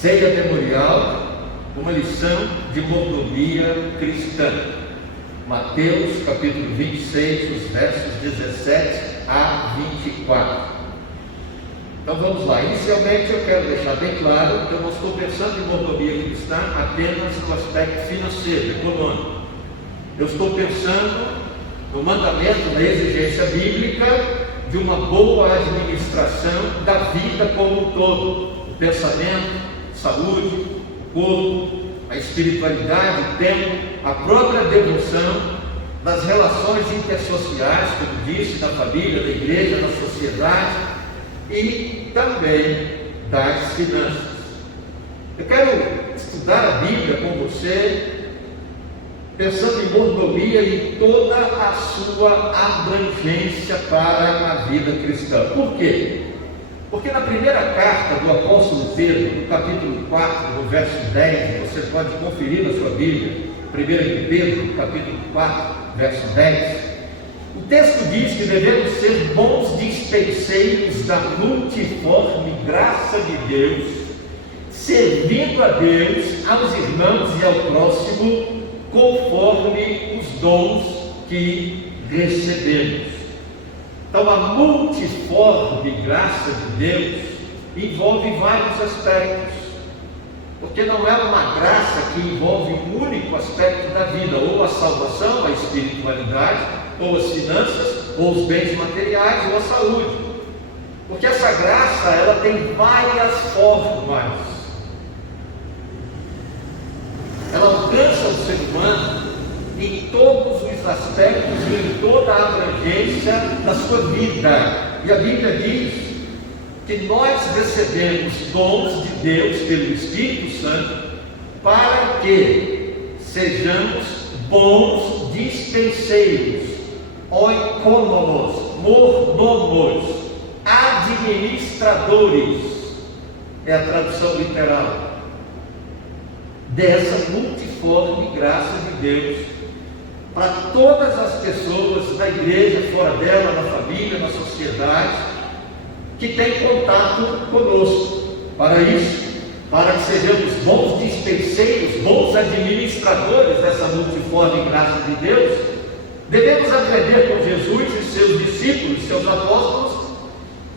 Ceia memorial, uma lição de mordomia cristã. Mateus capítulo 26, os versos 17 a 24. Então vamos lá. Inicialmente eu quero deixar bem claro que eu não estou pensando em mordomia cristã apenas no aspecto financeiro, econômico. Eu estou pensando no mandamento, na exigência bíblica de uma boa administração da vida como um todo. O pensamento, saúde, o corpo, a espiritualidade, o tempo, a própria devoção, das relações intersociais, como disse, da família, da igreja, da sociedade e também das finanças. Eu quero estudar a Bíblia com você, pensando em mordomia e toda a sua abrangência para a vida cristã. Por quê? Porque na primeira carta do apóstolo Pedro, no capítulo 4, no verso 10, você pode conferir na sua Bíblia, 1 Pedro, capítulo 4, verso 10, o texto diz que devemos ser bons dispenseiros da multiforme graça de Deus, servindo a Deus, aos irmãos e ao próximo, conforme os dons que recebemos. Então a multiforme graça de Deus envolve vários aspectos, porque não é uma graça que envolve um único aspecto da vida, ou a salvação, a espiritualidade, ou as finanças, ou os bens materiais, ou a saúde, porque essa graça ela tem várias formas, ela alcança o ser humano em todos os aspectos e em toda a abrangência da sua vida. E a Bíblia diz que nós recebemos dons de Deus pelo Espírito Santo para que sejamos bons dispenseiros, oikonomos, mordomos, administradores, é a tradução literal dessa multiforme graça de Deus para todas as pessoas da igreja, fora dela, na família, na sociedade, que tem contato conosco. Para isso, para que sejamos bons dispenseiros, bons administradores dessa multiforme graça de Deus, devemos aprender com Jesus e seus discípulos, seus apóstolos,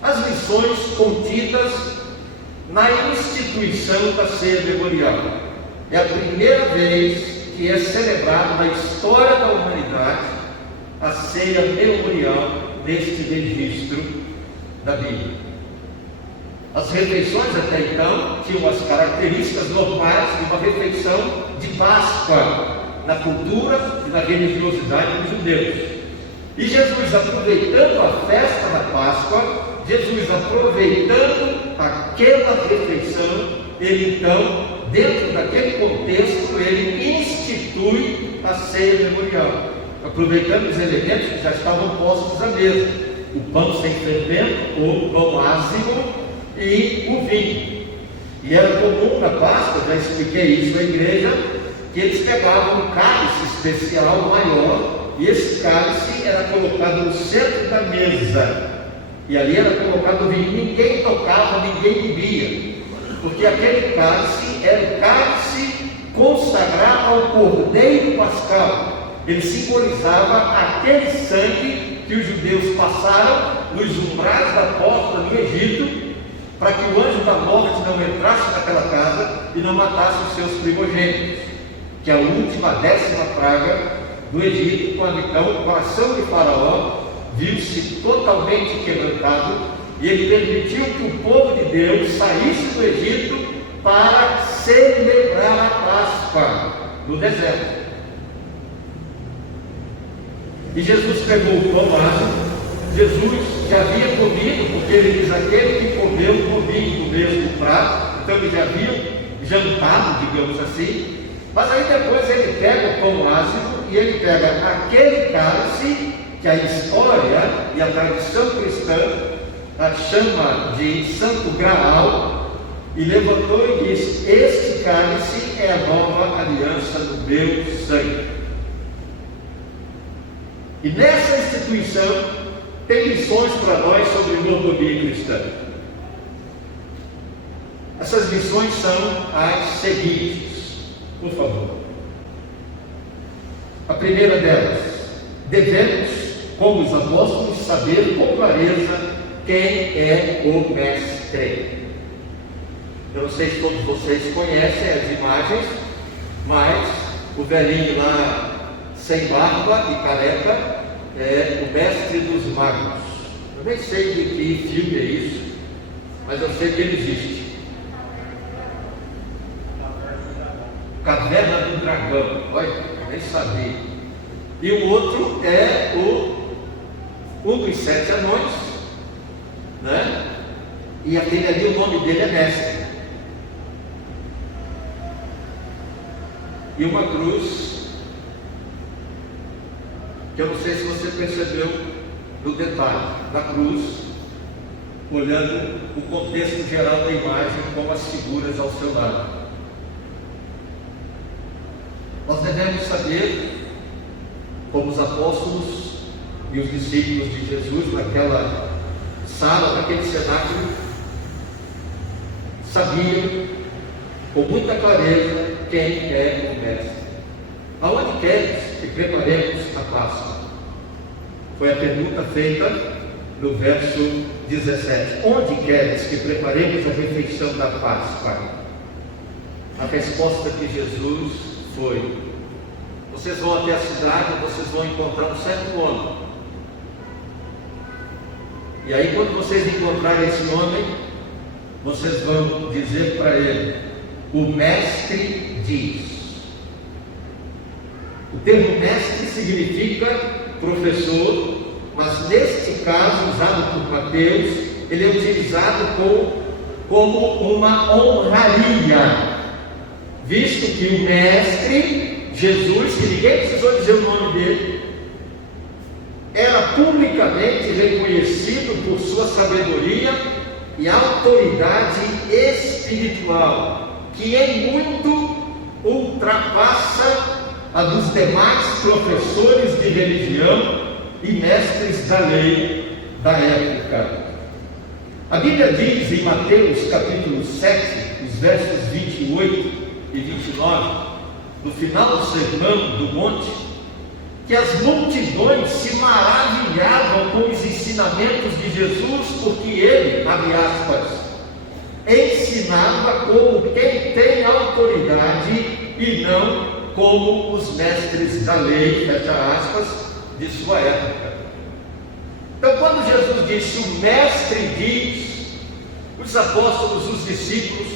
as lições contidas na instituição da ceia memorial. É a primeira vez que é celebrado na história da humanidade a ceia memorial neste registro da Bíblia. As refeições até então tinham as características normais de uma refeição de Páscoa na cultura e na religiosidade dos judeus. E Jesus, aproveitando a festa da Páscoa, Jesus aproveitando aquela refeição, ele então, dentro daquele contexto, ele institui a ceia memorial, aproveitando os elementos que já estavam postos à mesa: o pão sem fermento, ou pão ázimo, e o vinho. E era comum na Páscoa, já expliquei isso à igreja, que eles pegavam um cálice especial maior, e esse cálice era colocado no centro da mesa, e ali era colocado o vinho. Ninguém tocava, ninguém bebia, porque aquele cálice era o cálice consagrado ao Cordeiro Pascal. Ele simbolizava aquele sangue que os judeus passaram nos umbrais da porta no Egito, para que o anjo da morte não entrasse naquela casa e não matasse os seus primogênitos, que é a última, 10ª praga do Egito, quando então o coração de Faraó viu-se totalmente quebrantado, e ele permitiu que o povo de Deus saísse do Egito para celebrar a Páscoa no deserto. E Jesus pegou o pão ázimo. Jesus já havia comido, porque ele diz: aquele que comeu comigo do mesmo prato. Então ele já havia jantado, digamos assim. Mas aí depois ele pega o pão ázimo e ele pega aquele cálice que a história e a tradição cristã chama de Santo Graal, e levantou e disse: este cálice é a nova aliança do meu sangue. E nessa instituição tem lições para nós sobre mordomia cristã. Essas lições são as seguintes, por favor. A primeira delas: devemos, como os apóstolos, saber com clareza quem é o Mestre. Eu não sei se todos vocês conhecem as imagens, mas o velhinho lá, sem barba e careca, é o Mestre dos Magos. Eu nem sei de que filme é isso, mas eu sei que ele existe. Caverna do Dragão, olha, eu nem sabia. E o outro é um dos 7 anões, né? E aquele ali, o nome dele é Mestre. E uma cruz, que eu não sei se você percebeu no detalhe da cruz, olhando o contexto geral da imagem com as figuras ao seu lado. Nós devemos saber, como os apóstolos e os discípulos de Jesus naquela sala, naquele cenáculo, sabiam com muita clareza quem é o Mestre. Aonde queres que preparemos a Páscoa? Foi a pergunta feita no verso 17. Onde queres que preparemos a refeição da Páscoa? A resposta de Jesus foi: vocês vão até a cidade, vocês vão encontrar um certo homem. E aí, quando vocês encontrarem esse homem, vocês vão dizer para ele: o Mestre diz. O termo mestre significa professor, mas neste caso, usado por Mateus, ele é utilizado como uma honraria, visto que o Mestre, Jesus, que ninguém precisou dizer o nome dele, era publicamente reconhecido por sua sabedoria e autoridade espiritual, que em muito ultrapassa a dos demais professores de religião e mestres da lei da época. A Bíblia diz em Mateus capítulo 7, os versos 28 e 29, no final do Sermão do Monte, que as multidões se maravilhavam com os ensinamentos de Jesus, porque ele, abre aspas, ensinava como quem tem autoridade e não como os mestres da lei, fecha aspas, de sua época. Então, quando Jesus disse o Mestre diz, os apóstolos, os discípulos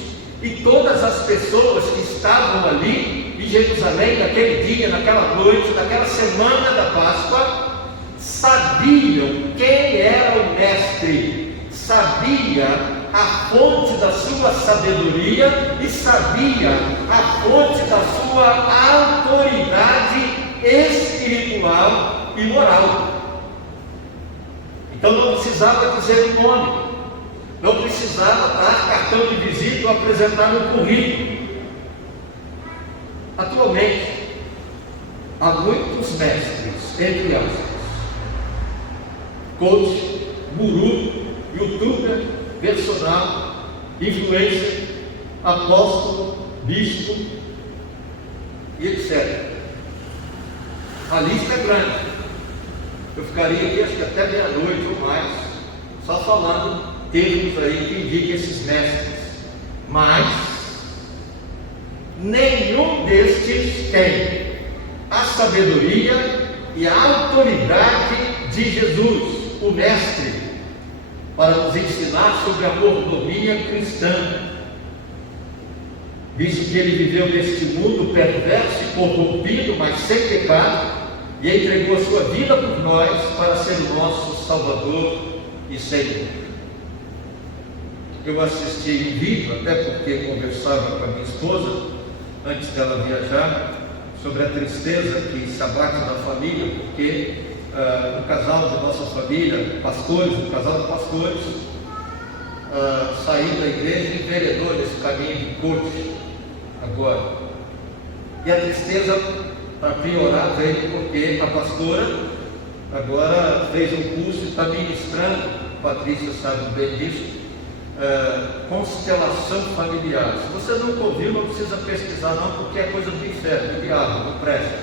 e todas as pessoas que estavam ali em Jerusalém naquele dia, naquela noite, naquela semana da Páscoa, sabiam quem era o Mestre, sabia a fonte da sua sabedoria e sabia a fonte da sua autoridade espiritual e moral. Então não precisava dizer o nome, não precisava dar cartão de visita ou apresentar um currículo. Atualmente, há muitos mestres, entre aspas, coach, guru, youtuber, personal, influencer, apóstolo, bispo e etc. A lista é grande. Eu ficaria aqui acho que até meia-noite ou mais, só falando termos aí que indicam esses mestres. Mas nenhum destes tem a sabedoria e a autoridade de Jesus, o Mestre, para nos ensinar sobre a mordomia cristã, visto que ele viveu neste mundo perverso e corrompido, mas sem pecado, e entregou a sua vida por nós para ser o nosso Salvador e Senhor. Eu assisti em vídeo, até porque conversava com a minha esposa antes dela viajar, sobre a tristeza que se abate na família, porque o casal da nossa família, pastores, o casal de pastores, saiu da igreja e enveredou nesse caminho de coach agora. E a tristeza, para piorar, veio porque a pastora agora fez um curso e está ministrando, Patrícia sabe bem disso, constelação familiar. Se você nunca ouviu, não precisa pesquisar não, porque é coisa do inferno, do diabo, não presta.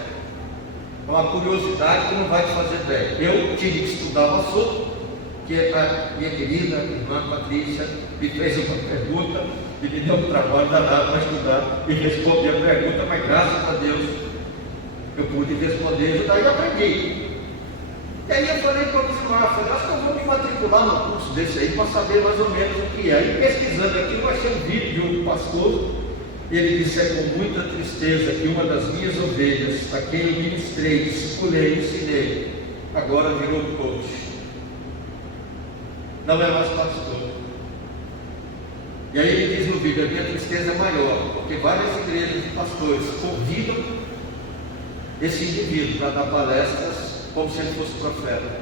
É uma curiosidade que não vai te fazer bem. Eu tive que estudar o assunto, que a minha querida irmã Patrícia me fez uma pergunta e me deu um trabalho danado para estudar e respondi a pergunta, mas graças a Deus eu pude responder e daí aprendi. E aí eu falei para o Bismar, acho que eu vou me matricular no curso desse aí para saber mais ou menos o que é. E pesquisando aqui, eu achei um vídeo de um pastor, ele disse: é com muita tristeza que uma das minhas ovelhas, a quem eu ministrei, discipulei, ensinei, agora virou coach. Não é mais pastor. E aí ele diz no vídeo: a minha tristeza é maior, porque várias igrejas de pastores convidam esse indivíduo para dar palestras como se ele fosse profeta.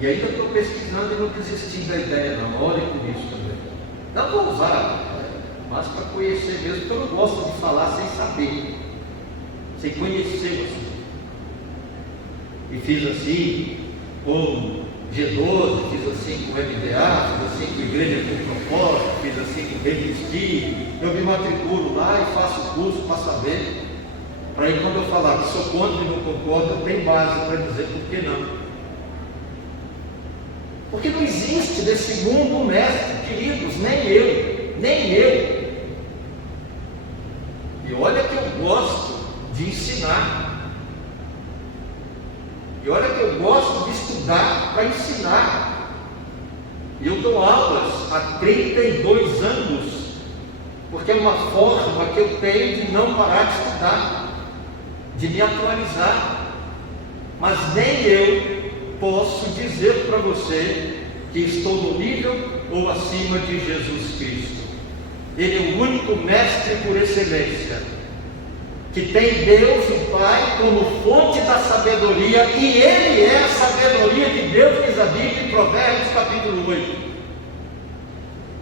E ainda estou pesquisando e não desisti da ideia, não. Olhe por isso também. Não vou usar, mas para conhecer mesmo, porque eu não gosto de falar sem saber, sem conhecer você. E fiz assim com G12, fiz assim com MDA, fiz assim com Igreja com Propósito, fiz assim com Revestir. Eu me matriculo lá e faço o curso para saber, para aí quando eu falar que sou contra e não concordo, eu tenho base para dizer por que não. Porque não existe nesse mundo um mestre, queridos, nem eu. E olha que eu gosto de ensinar. E olha que eu gosto de estudar para ensinar. E eu dou aulas há 32 anos, porque é uma forma que eu tenho de não parar de estudar, de me atualizar. Mas nem eu posso dizer para você que estou no nível ou acima de Jesus Cristo. Ele é o único mestre por excelência, que tem Deus, o Pai, como fonte da sabedoria, e Ele é a sabedoria de Deus, diz a Bíblia em Provérbios capítulo 8.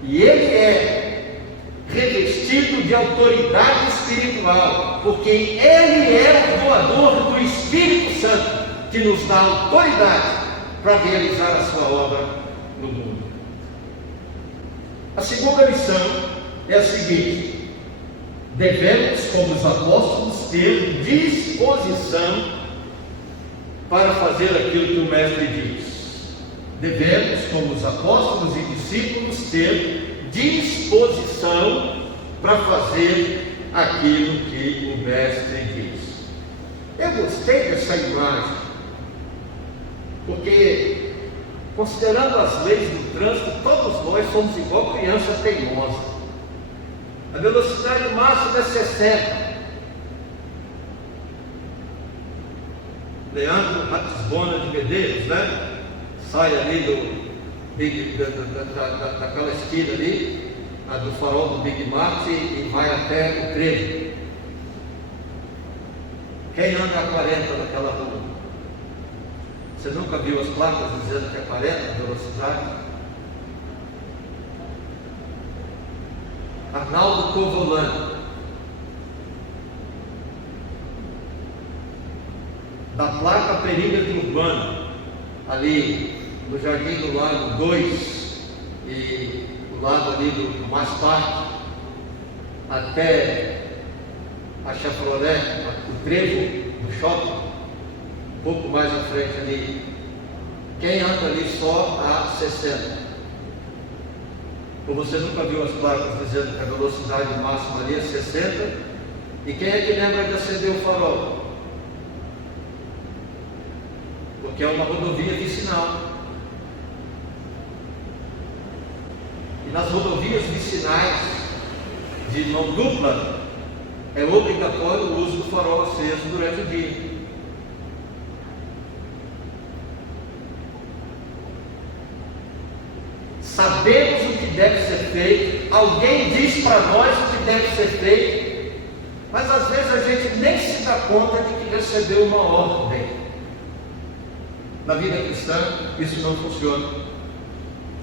E Ele é revestido de autoridade espiritual, porque Ele é o doador do Espírito Santo, que nos dá autoridade para realizar a sua obra no mundo. A segunda lição é a seguinte: devemos, como os apóstolos, ter disposição para fazer aquilo que o Mestre diz. Devemos, como os apóstolos e discípulos, ter disposição para fazer aquilo que o Mestre diz. Eu gostei dessa imagem, porque, considerando as leis do trânsito, todos nós somos igual criança teimosa. A velocidade máxima é 60. Leandro Ratisbona de Medeiros, né? Sai ali daquela esquina ali, do farol do Big Mart, e vai até o trevo. Quem anda a 40 naquela rua? Você nunca viu as placas dizendo que é 40 a velocidade? Arnaldo Covolano, da placa perímetro urbano, ali no Jardim do Lago 2 e o lado ali do Mais Parque, até a Chafrolé, o trevo do shopping, um pouco mais à frente ali. Quem anda ali só a 60? Ou você nunca viu as placas dizendo que a velocidade máxima ali é 60? E quem é que lembra de acender o farol? Porque é uma rodovia vicinal. E nas rodovias vicinais de mão dupla é obrigatório o uso do farol aceso durante o dia. Sabemos o que deve ser feito, alguém diz para nós o que deve ser feito, mas às vezes a gente nem se dá conta de que recebeu uma ordem. Na vida cristã, isso não funciona.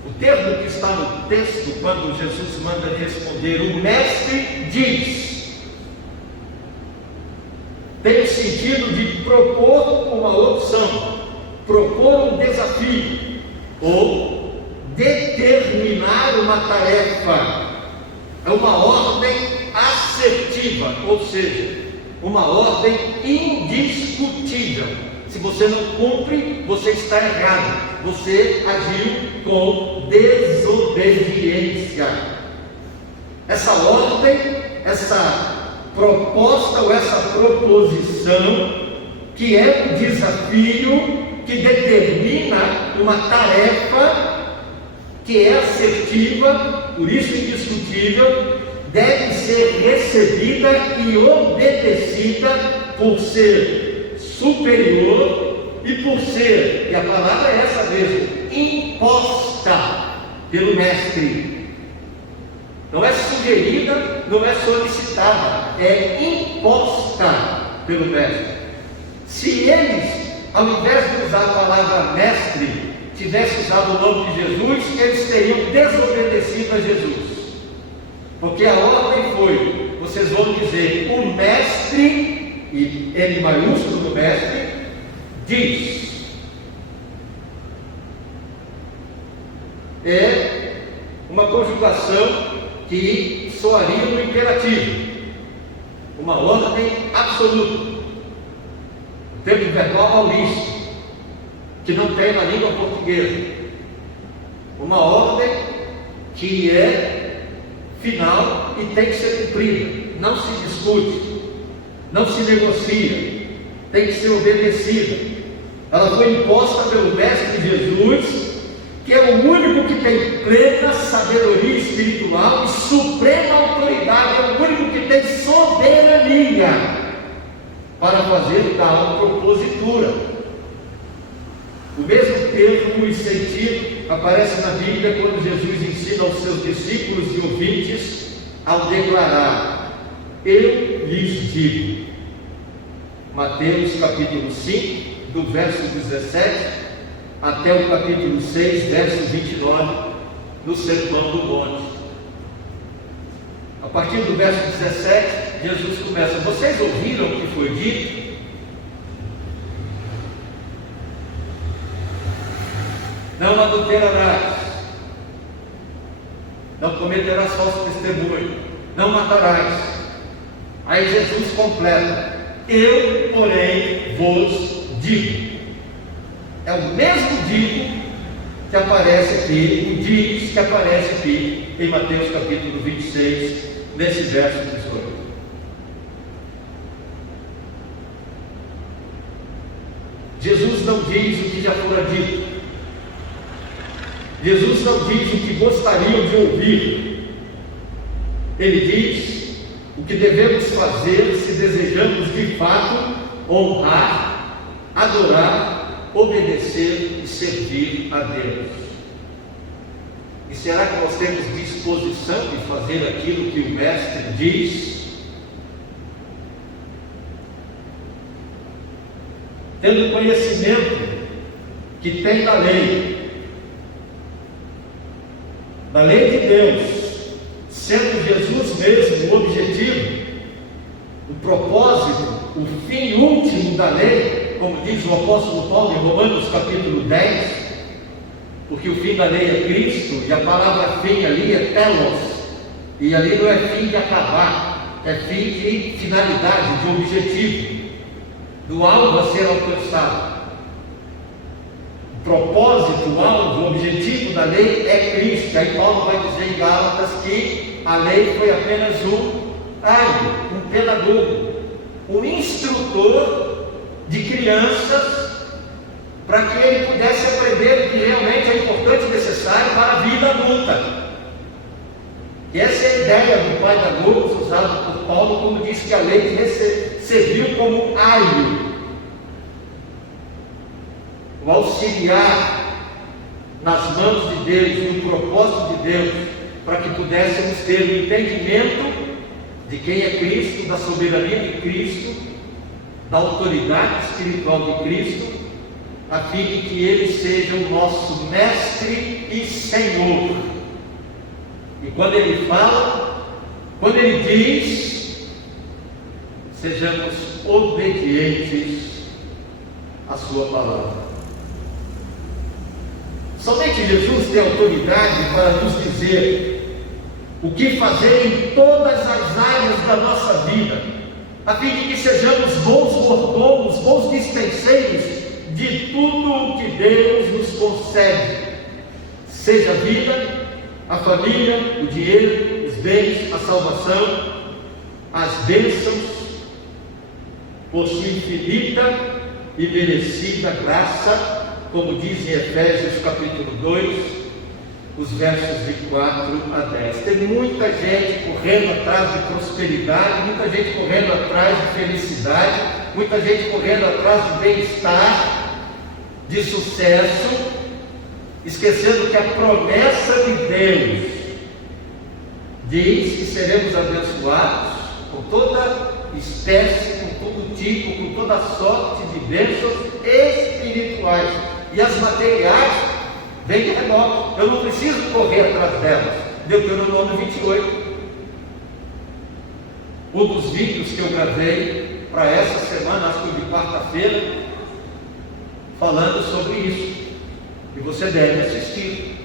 O termo que está no texto, quando Jesus manda responder, o Mestre diz, tem o sentido de propor uma opção. propor um desafio ou determinar uma tarefa. É uma ordem assertiva, ou seja, uma ordem indiscutível. Se você não cumpre, você está errado. Você agiu com desobediência. Essa ordem, essa proposta ou essa proposição, que é um desafio, que determina uma tarefa, que é assertiva, por isso indiscutível, deve ser recebida e obedecida por ser superior e por ser, e a palavra é essa mesmo, imposta pelo mestre. Não é sugerida, não é solicitada, é imposta pelo mestre. Se eles, ao invés de usar a palavra mestre, tivessem usado o nome de Jesus, eles teriam desobedecido a Jesus. Porque a ordem foi: vocês vão dizer, o mestre, e N maiúsculo do mestre, diz. É uma conjugação que soaria no imperativo, uma ordem absoluta, o tempo verbal aulístico, que não tem na língua portuguesa, uma ordem que é final e tem que ser cumprida, não se discute, não se negocia, tem que ser obedecida. Ela foi imposta pelo Mestre Jesus, que é o único que tem plena sabedoria espiritual e suprema autoridade, é o único que tem soberania para fazer tal propositura. O mesmo termo e sentido aparece na Bíblia quando Jesus ensina aos seus discípulos e ouvintes ao declarar: eu lhes digo. Mateus capítulo 5, do verso 17 até o capítulo 6, verso 29, no Sermão do Monte. A partir do verso 17, Jesus começa: vocês ouviram o que foi dito? Não adulterarás, não cometerás falso testemunho, não matarás. Aí Jesus completa: eu, porém, vos digo. É o mesmo dito que aparece aqui, o diz que aparece aqui em Mateus capítulo 26, nesse verso que escolhi. Jesus não diz o que já fora dito. Jesus não diz o que gostariam de ouvir. Ele diz o que devemos fazer se desejamos de fato honrar, adorar, obedecer e servir a Deus. E será que nós temos disposição de fazer aquilo que o Mestre diz? Tendo conhecimento que tem da lei de Deus, sendo Jesus mesmo o objetivo, o propósito, o fim último da lei, como diz o apóstolo Paulo em Romanos capítulo 10, porque o fim da lei é Cristo, e a palavra fim ali é telos, e ali não é fim de acabar, é fim de finalidade, de objetivo, do alvo a ser alcançado. O propósito, o alvo, o objetivo da lei é Cristo. Aí Paulo vai dizer em Gálatas que a lei foi apenas um aio, um pedagogo, um instrutor de crianças, para que ele pudesse aprender o que realmente é importante e necessário para a vida adulta. E essa é a ideia do pai da luz, usado por Paulo, como diz que a lei serviu como aio, o auxiliar nas mãos de Deus, no propósito de Deus, para que pudéssemos ter o entendimento de quem é Cristo, da soberania de Cristo, da autoridade espiritual de Cristo, a fim de que Ele seja o nosso Mestre e Senhor. E quando Ele fala, quando Ele diz, sejamos obedientes à Sua palavra. Somente Jesus tem autoridade para nos dizer o que fazer em todas as áreas da nossa vida, a fim de que sejamos bons mordomos, bons dispenseiros de tudo o que Deus nos concede, seja a vida, a família, o dinheiro, os bens, a salvação, as bênçãos, por sua infinita e merecida graça, como diz em Efésios capítulo 2, os versos de 4 a 10. Tem muita gente correndo atrás de prosperidade, muita gente correndo atrás de felicidade, muita gente correndo atrás de bem-estar, de sucesso, esquecendo que a promessa de Deus diz que seremos abençoados com toda espécie, com todo tipo, com toda sorte de bênçãos espirituais. E as materiais vêm de rebote. Eu não preciso correr atrás delas. Deuteronômio 28. Um dos vídeos que eu gravei para essa semana, acho que de quarta-feira, falando sobre isso. E você deve assistir.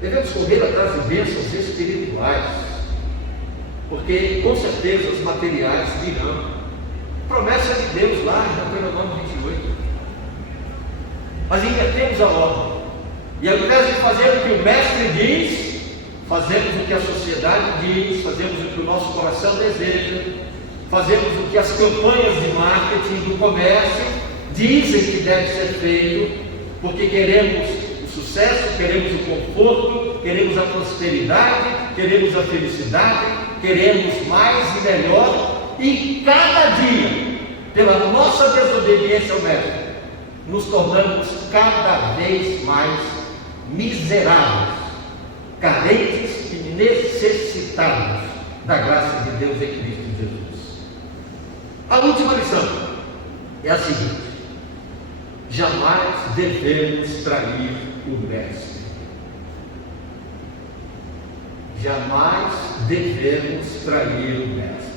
Devemos correr atrás de bênçãos espirituais, porque com certeza os materiais virão. Promessa de Deus lá em Deuteronômio 28. Mas invertemos a ordem, e ao invés de fazer o que o mestre diz, fazemos o que a sociedade diz, fazemos o que o nosso coração deseja, fazemos o que as campanhas de marketing do comércio dizem que deve ser feito, porque queremos sucesso, queremos o conforto, queremos a prosperidade, queremos a felicidade, queremos mais e melhor, e cada dia, pela nossa desobediência ao mestre, nos tornamos cada vez mais miseráveis, carentes e necessitados da graça de Deus em Cristo Jesus. A última lição é a seguinte: jamais devemos trair o mestre. Jamais devemos trair o mestre.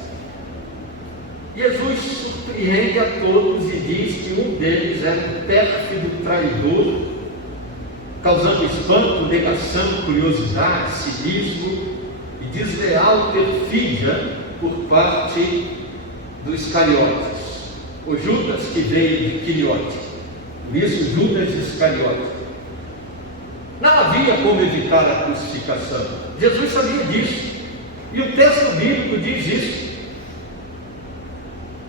Jesus surpreende a todos e diz que um deles era um pérfido traidor, causando espanto, negação, curiosidade, cinismo e desleal perfídia por parte dos Iscariotes, o Judas que veio de Quiriote. Por isso, Judas Iscariote. Não havia como evitar a crucificação. Jesus sabia disso. E o texto bíblico diz isso.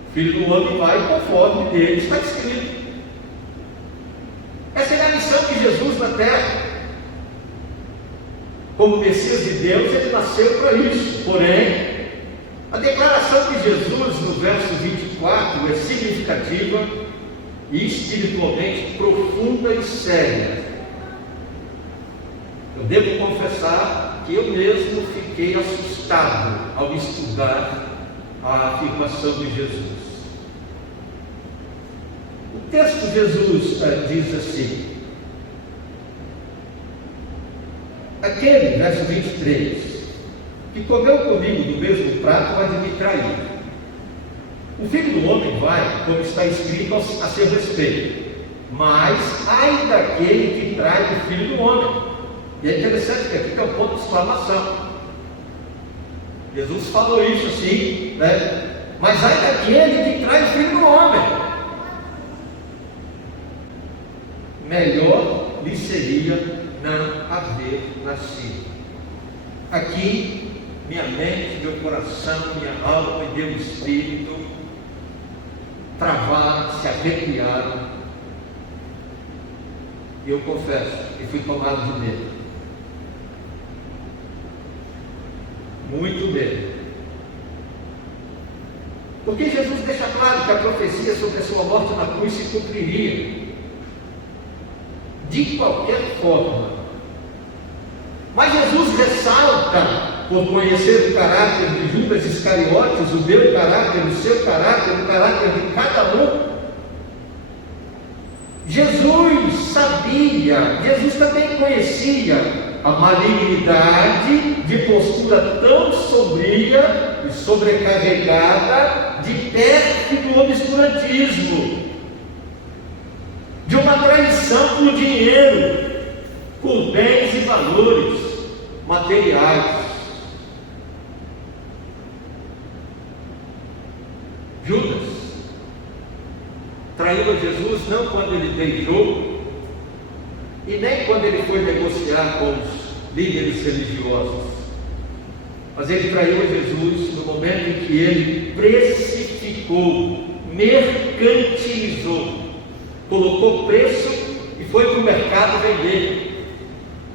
O Filho do Homem vai conforme dele está escrito. Essa é a missão de Jesus na terra. Como Messias de Deus, ele nasceu para isso. Porém, a declaração de Jesus no verso 24 é significativa e espiritualmente profunda e séria. Eu devo confessar que eu mesmo fiquei assustado ao estudar a afirmação de Jesus. O texto de Jesus diz assim: aquele, verso 23, que comeu comigo do mesmo prato, há de me trair. O Filho do Homem vai, como está escrito a seu respeito, mas ai daquele que trai o Filho do Homem. E é interessante que aqui tem um ponto de exclamação. Jesus falou isso assim, né? Mas ai daquele que trai o Filho do Homem. Melhor lhe seria não haver nascido. Aqui, minha mente, meu coração, minha alma e meu espírito travaram, se arrepiaram. E eu confesso que fui tomado de medo. Muito medo. Porque Jesus deixa claro que a profecia sobre a sua morte na cruz se cumpriria de qualquer forma. Mas Jesus ressalta, por conhecer o caráter de Judas Iscariotes, o meu caráter, o seu caráter, o caráter de cada um. Jesus sabia, Jesus também conhecia a malignidade de postura tão sombria e sobrecarregada de pérfido obscurantismo, de uma traição por dinheiro, por bens e valores materiais. Judas traiu a Jesus não quando ele beijou, e nem quando ele foi negociar com os líderes religiosos, mas ele traiu a Jesus no momento em que ele precificou, mercantilizou, colocou preço e foi para o mercado vender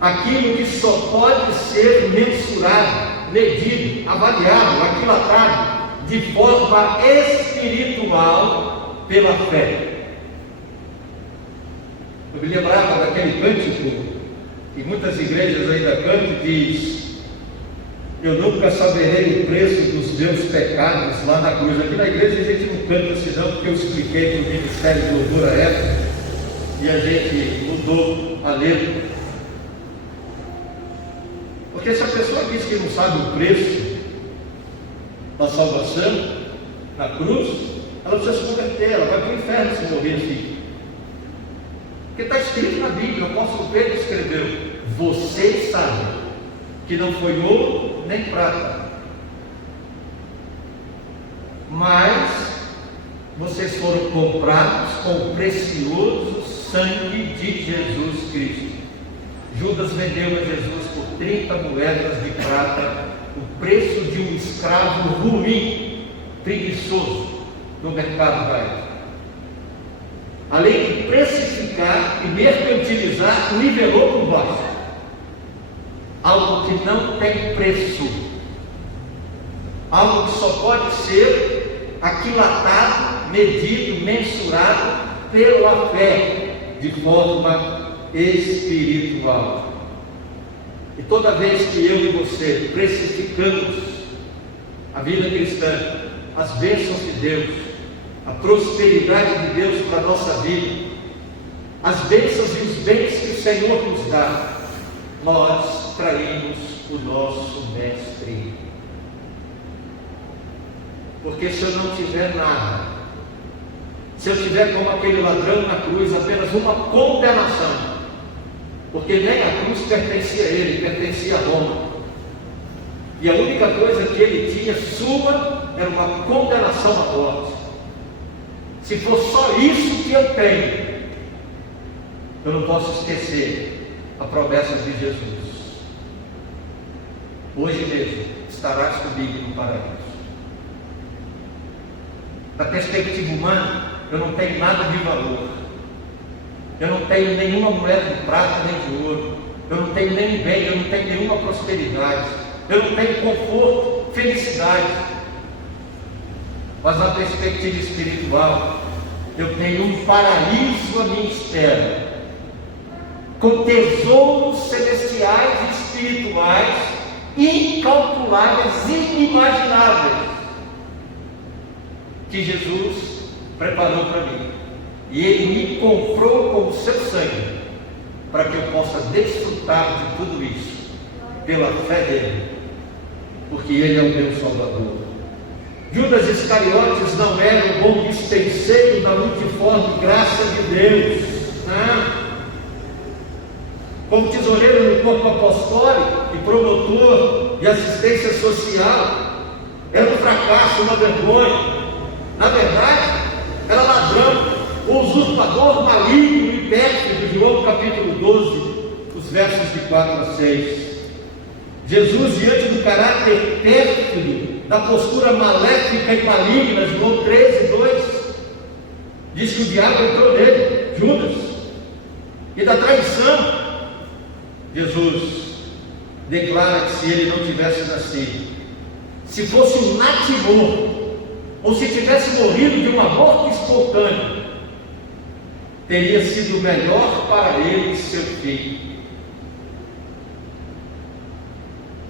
aquilo que só pode ser mensurado, medido, avaliado, aquilatado de forma espiritual pela fé. Eu me lembrava daquele cântico que muitas igrejas ainda cantam, que diz: eu nunca saberei o preço dos meus pecados lá na cruz. Aqui na igreja a gente não canta assim não, porque eu expliquei para o Ministério de Louvor à época e a gente mudou a letra. Porque se a pessoa diz que não sabe o preço da salvação na cruz, ela precisa se converter, ela vai para o inferno se morrer assim. Porque está escrito na Bíblia, o apóstolo Pedro escreveu: vocês sabem que não foi ouro nem prata, mas vocês foram comprados com o precioso sangue de Jesus Cristo. Judas vendeu a Jesus por 30 moedas de prata, o preço de um escravo ruim, preguiçoso, no mercado da época. Além de precificar e mercantilizar, nivelou por baixo algo que não tem preço, algo que só pode ser aquilatado, medido, mensurado pela fé, de forma espiritual. E toda vez que eu e você precificamos a vida cristã, as bênçãos de Deus, a prosperidade de Deus para a nossa vida, as bênçãos e os bens que o Senhor nos dá, nós traímos o nosso mestre. Porque se eu não tiver nada, se eu tiver como aquele ladrão na cruz apenas uma condenação, porque nem a cruz pertencia a ele, pertencia a Roma, e a única coisa que ele tinha sua era uma condenação à morte. Se for só isso que eu tenho, eu não posso esquecer a promessa de Jesus: hoje mesmo estarás comigo no paraíso. Da perspectiva humana, eu não tenho nada de valor, eu não tenho nenhuma moeda de prata nem de ouro, eu não tenho nem bem, eu não tenho nenhuma prosperidade, eu não tenho conforto, felicidade. Mas na perspectiva espiritual, eu tenho um paraíso à minha espera, com tesouros celestiais e espirituais incalculáveis, inimagináveis, que Jesus preparou para mim, e Ele me comprou com o seu sangue, para que eu possa desfrutar de tudo isso, pela fé dEle, porque Ele é o meu Salvador. Judas Iscariotes não era um bom dispenseiro da multiforme graça de Deus, como tesoureiro no corpo apostólico e promotor de assistência social, era um fracasso, uma vergonha. Na verdade, era ladrão, usurpador, maligno e pérfido. João capítulo 12, os versos de 4 a 6. Jesus, diante do caráter pérfido, da postura maléfica e maligna, João 13, 2, diz que o diabo entrou nele, Judas, e da traição, Jesus declara que se ele não tivesse nascido, se fosse um natimor, ou se tivesse morrido de uma morte espontânea, teria sido melhor para ele e seu filho.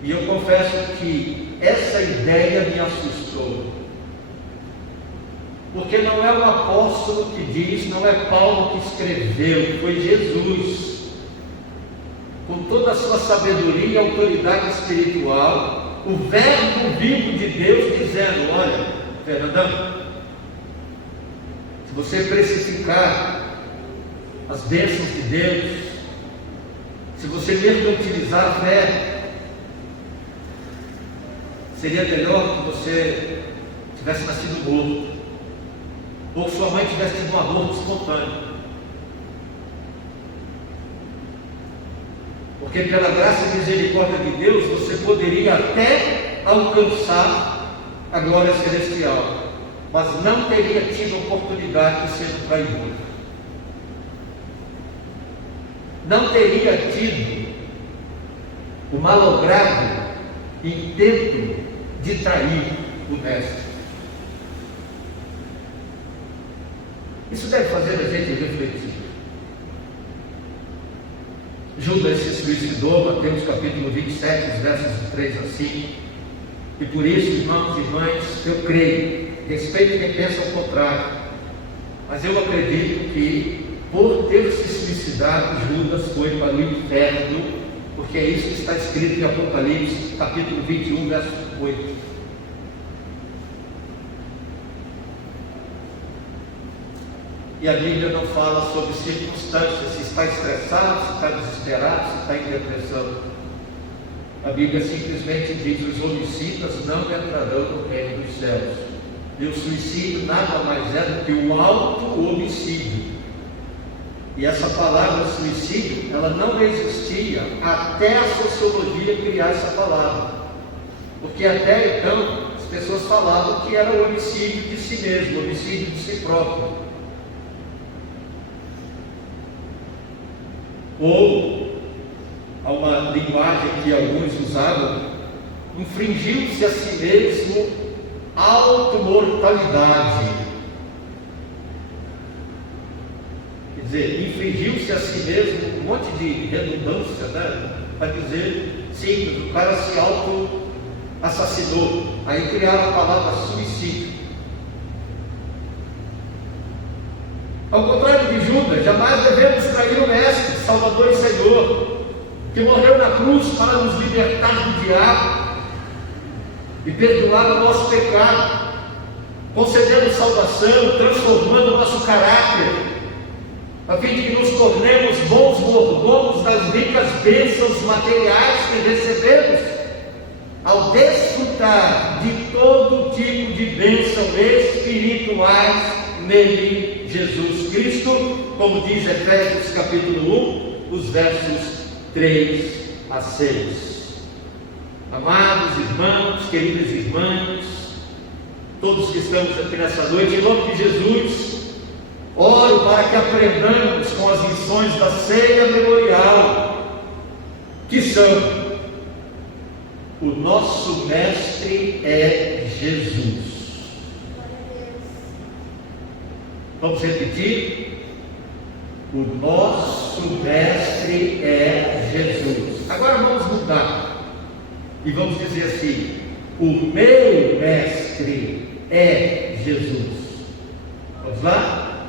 E eu confesso que essa ideia me assustou, porque não é o apóstolo que diz, não é Paulo que escreveu, foi Jesus, com toda a sua sabedoria e autoridade espiritual, o verbo vivo de Deus, dizendo: olha, Fernandão, se você precificar as bênçãos de Deus, se você mesmo utilizar a fé, seria melhor que você tivesse nascido morto, ou que sua mãe tivesse tido um aborto espontâneo. Porque pela graça e misericórdia de Deus, você poderia até alcançar a glória celestial, mas não teria tido oportunidade de ser um traidor. Não teria tido o malogrado intento de trair o mestre. Isso deve fazer a gente refletir. Judas se suicidou, Mateus capítulo 27, versos 3 a 5. E por isso, irmãos e irmãs, eu creio, respeito quem pensa o contrário, mas eu acredito que, por ter se suicidado, Judas foi para o inferno, porque é isso que está escrito em Apocalipse, capítulo 21, verso 8. E a Bíblia não fala sobre circunstâncias, se está estressado, se está desesperado, se está em depressão. A Bíblia simplesmente diz: os homicidas não entrarão no reino dos céus. E o suicídio nada mais é do que o auto-homicídio. E essa palavra suicídio, ela não existia até a sociologia criar essa palavra. Porque até então, as pessoas falavam que era o homicídio de si mesmo, o homicídio de si próprio. Ou, há uma linguagem que alguns usavam, infringiu-se a si mesmo automortalidade. Quer dizer, infringiu-se a si mesmo um monte de redundância, né? Para dizer, sim, o cara se auto-assassinou. Aí criaram a palavra suicídio. Ao contrário de Judas, jamais devemos trair o Mestre, Salvador e Senhor, que morreu na cruz para nos libertar do diabo e perdoar o nosso pecado, concedendo salvação, transformando o nosso caráter, a fim de que nos tornemos bons mordomos das ricas bênçãos materiais que recebemos, ao desfrutar de todo tipo de bênçãos espirituais nele, Jesus Cristo, como diz Efésios capítulo 1, os versos 3 a 6. Amados irmãos, queridas irmãs, todos que estamos aqui nessa noite, em nome de Jesus, oro para que aprendamos com as lições da ceia memorial, que são: o nosso mestre é Jesus. Vamos repetir? O nosso mestre é Jesus. Agora vamos mudar e vamos dizer assim: o meu mestre é Jesus. Vamos lá?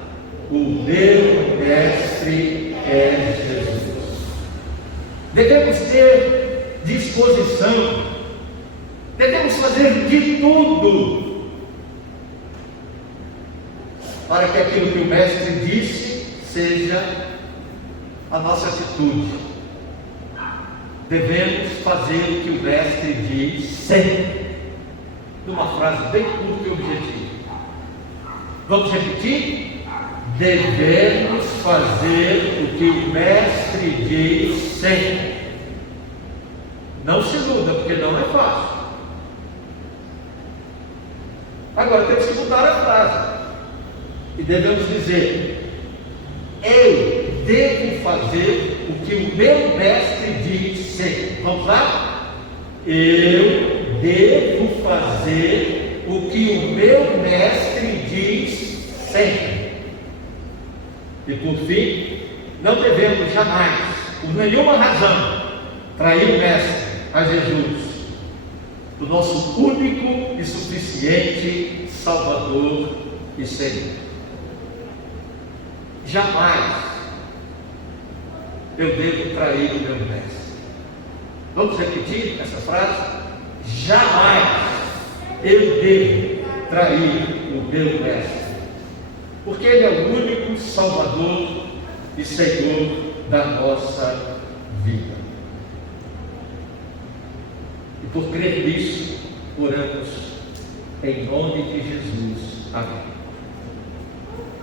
O meu mestre é Jesus. Devemos ter disposição, devemos fazer de tudo para que aquilo que o Mestre disse seja a nossa atitude. Devemos fazer o que o Mestre diz sempre, numa frase bem curta e objetiva. Vamos repetir? Devemos fazer o que o Mestre diz sempre. Não se iluda, porque não é fácil. Agora temos que mudar a frase. E devemos dizer: eu devo fazer o que o meu mestre diz sempre. Vamos lá? Eu devo fazer o que o meu mestre diz sempre. E por fim, não devemos jamais, por nenhuma razão, trair o mestre, a Jesus, o nosso único e suficiente Salvador e Senhor. Jamais eu devo trair o meu mestre. Vamos repetir essa frase? Jamais eu devo trair o meu mestre, porque Ele é o único Salvador e Senhor da nossa vida. E por crer nisso, oramos em nome de Jesus. Amém.